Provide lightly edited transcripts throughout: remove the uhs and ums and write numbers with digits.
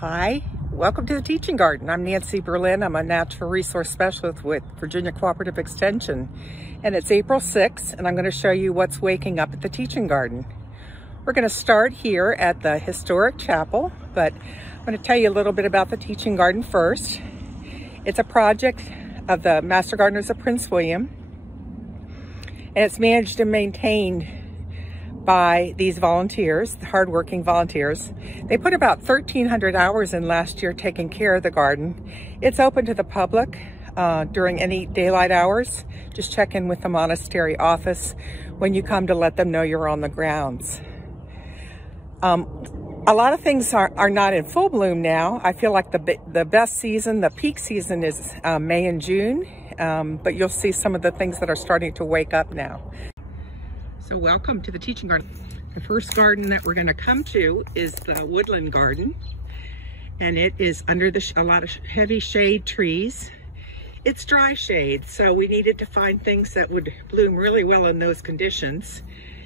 Hi, welcome to the Teaching Garden. I'm Nancy Berlin. I'm a Natural Resource Specialist with Virginia Cooperative Extension. And it's April 6th, and I'm going to show you what's waking up at the Teaching Garden. We're going to start here at the historic chapel, but I'm going to tell you a little bit about the Teaching Garden first. It's a project of the Master Gardeners of Prince William, and it's managed and maintained by these volunteers, the hardworking volunteers. They put about 1,300 hours in last year taking care of the garden. It's open to the public during any daylight hours. Just check in with the monastery office when you come to let them know you're on the grounds. A lot of things are not in full bloom now. I feel like the best season, the peak season is May and June, but you'll see some of the things that are starting to wake up now. So welcome to the Teaching Garden. The first garden that we're going to come to is the woodland garden, and it is under a lot of heavy shade trees. It's dry shade, so we needed to find things that would bloom really well in those conditions.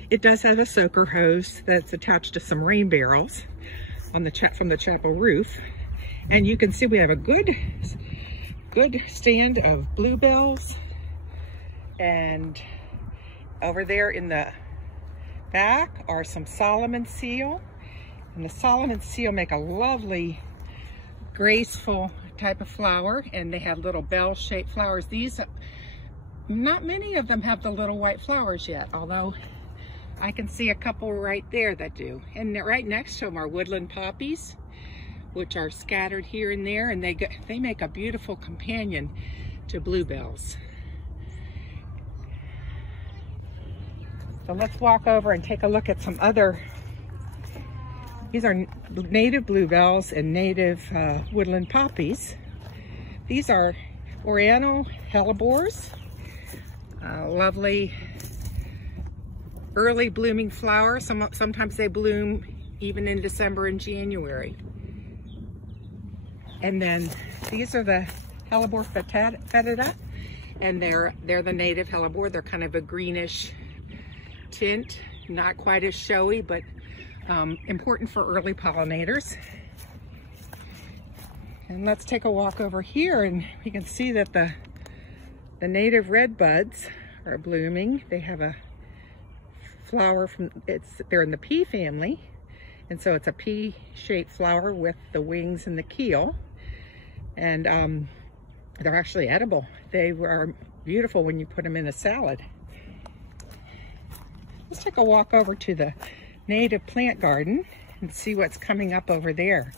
It does have a soaker hose that's attached to some rain barrels on from the chapel roof, and you can see we have a good stand of bluebells, and over there in the back are some Solomon seal, and the Solomon seal make a lovely, graceful type of flower, and they have little bell-shaped flowers. These, not many of them have the little white flowers yet, although I can see a couple right there that do. And right next to them are woodland poppies, which are scattered here and there, and they make a beautiful companion to bluebells. So let's walk over and take a look at some other. These are native bluebells and native woodland poppies. These are Oriental hellebores, lovely early blooming flowers. Sometimes they bloom even in December and January. And then these are the hellebore fetida, and they're the native hellebore. They're kind of a greenish tint, not quite as showy, but important for early pollinators. And let's take a walk over here, and you can see that the native red buds are blooming. They have a flower they're in the pea family, and so it's a pea-shaped flower with the wings and the keel, and they're actually edible. They are beautiful when you put them in a salad. Let's take a walk over to the native plant garden and see what's coming up over there.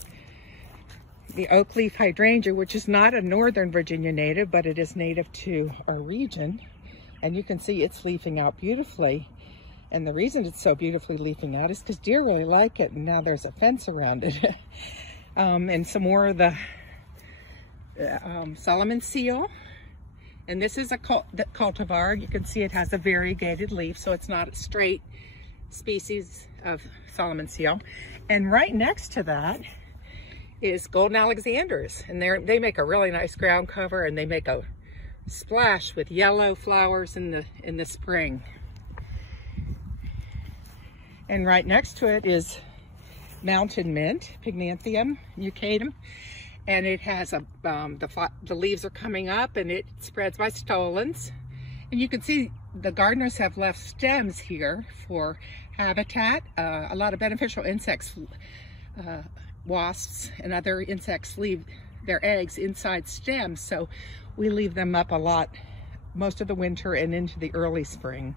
The oak leaf hydrangea, which is not a Northern Virginia native, but it is native to our region. And you can see it's leafing out beautifully. And the reason it's so beautifully leafing out is because deer really like it, and now there's a fence around it. And some more of the Solomon seal. And this is a cultivar. You can see it has a variegated leaf, so it's not a straight species of Solomon seal. And right next to that is golden alexanders, and they make a really nice ground cover, and they make a splash with yellow flowers in the spring. And right next to it is mountain mint, Pygnanthium nucatum. And it has the leaves are coming up, and it spreads by stolons. And you can see the gardeners have left stems here for habitat. A lot of beneficial insects, wasps and other insects leave their eggs inside stems. So we leave them up a lot most of the winter and into the early spring.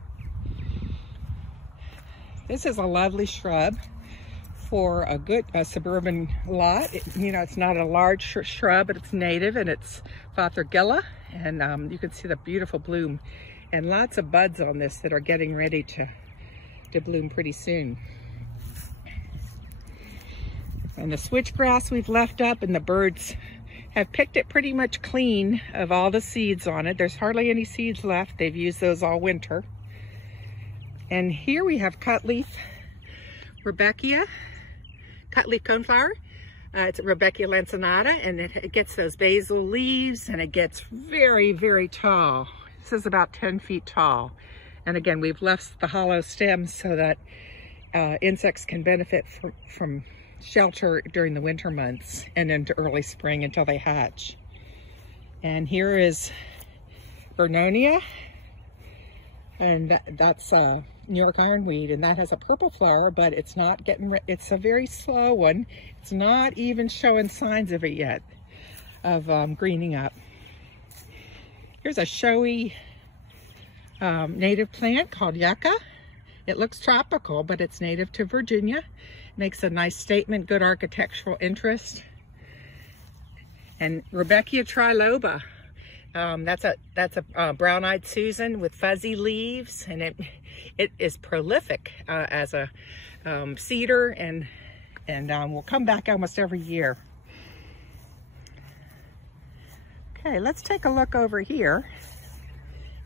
This is a lovely shrub for a good suburban lot. It's not a large shrub, but it's native, and it's Fothergilla, and you can see the beautiful bloom and lots of buds on this that are getting ready to bloom pretty soon. And the switchgrass we've left up, and the birds have picked it pretty much clean of all the seeds on it. There's hardly any seeds left. They've used those all winter. And here we have cutleaf Rudbeckia, cutleaf coneflower. It's Rudbeckia lanceolata, and it gets those basal leaves, and it gets very, very tall. This is about 10 feet tall. And again, we've left the hollow stems so that insects can benefit from shelter during the winter months and into early spring until they hatch. And here is Vernonia, and that's New York ironweed, and that has a purple flower, but it's not getting, it's a very slow one. It's not even showing signs of it yet, of greening up. Here's a showy native plant called yucca. It looks tropical, but it's native to Virginia. Makes a nice statement, good architectural interest. And Rebecca triloba. That's a brown-eyed Susan with fuzzy leaves, and it is prolific as a cedar, and will come back almost every year. Okay, let's take a look over here,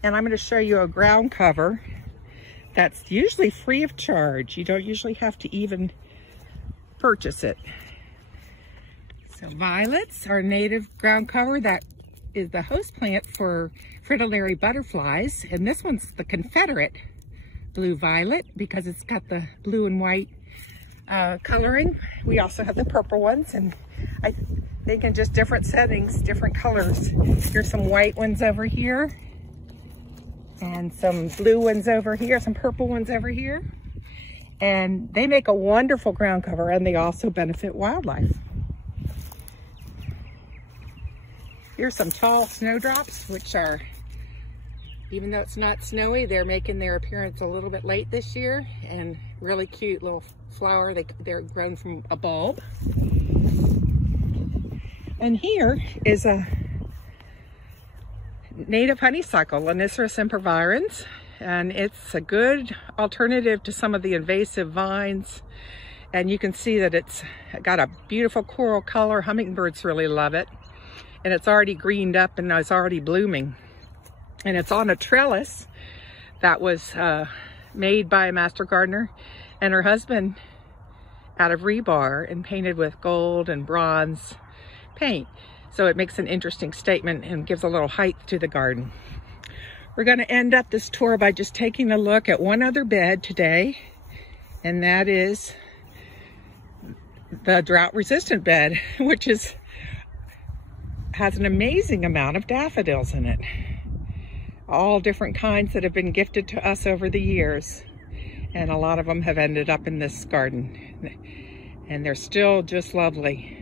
and I'm going to show you a ground cover that's usually free of charge. You don't usually have to even purchase it. So violets are native ground cover that is the host plant for fritillary butterflies, and this one's the Confederate blue violet because it's got the blue and white coloring. We also have the purple ones, and I think in just different settings, different colors. Here's some white ones over here, and some blue ones over here, some purple ones over here. And they make a wonderful ground cover, and they also benefit wildlife. Here's some tall snowdrops, which are, even though it's not snowy, they're making their appearance a little bit late this year, and really cute little flower. They're grown from a bulb. And here is a native honeysuckle, Laniceros impervirens, and it's a good alternative to some of the invasive vines. And you can see that it's got a beautiful coral color. Hummingbirds really love it. And it's already greened up and it's already blooming. And it's on a trellis that was made by a master gardener and her husband out of rebar and painted with gold and bronze paint. So it makes an interesting statement and gives a little height to the garden. We're going to end up this tour by just taking a look at one other bed today, and that is the drought-resistant bed, which has an amazing amount of daffodils in it. All different kinds that have been gifted to us over the years. And a lot of them have ended up in this garden. And they're still just lovely.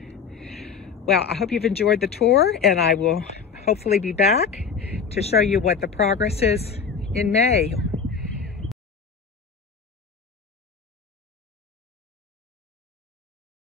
Well, I hope you've enjoyed the tour, and I will hopefully be back to show you what the progress is in May.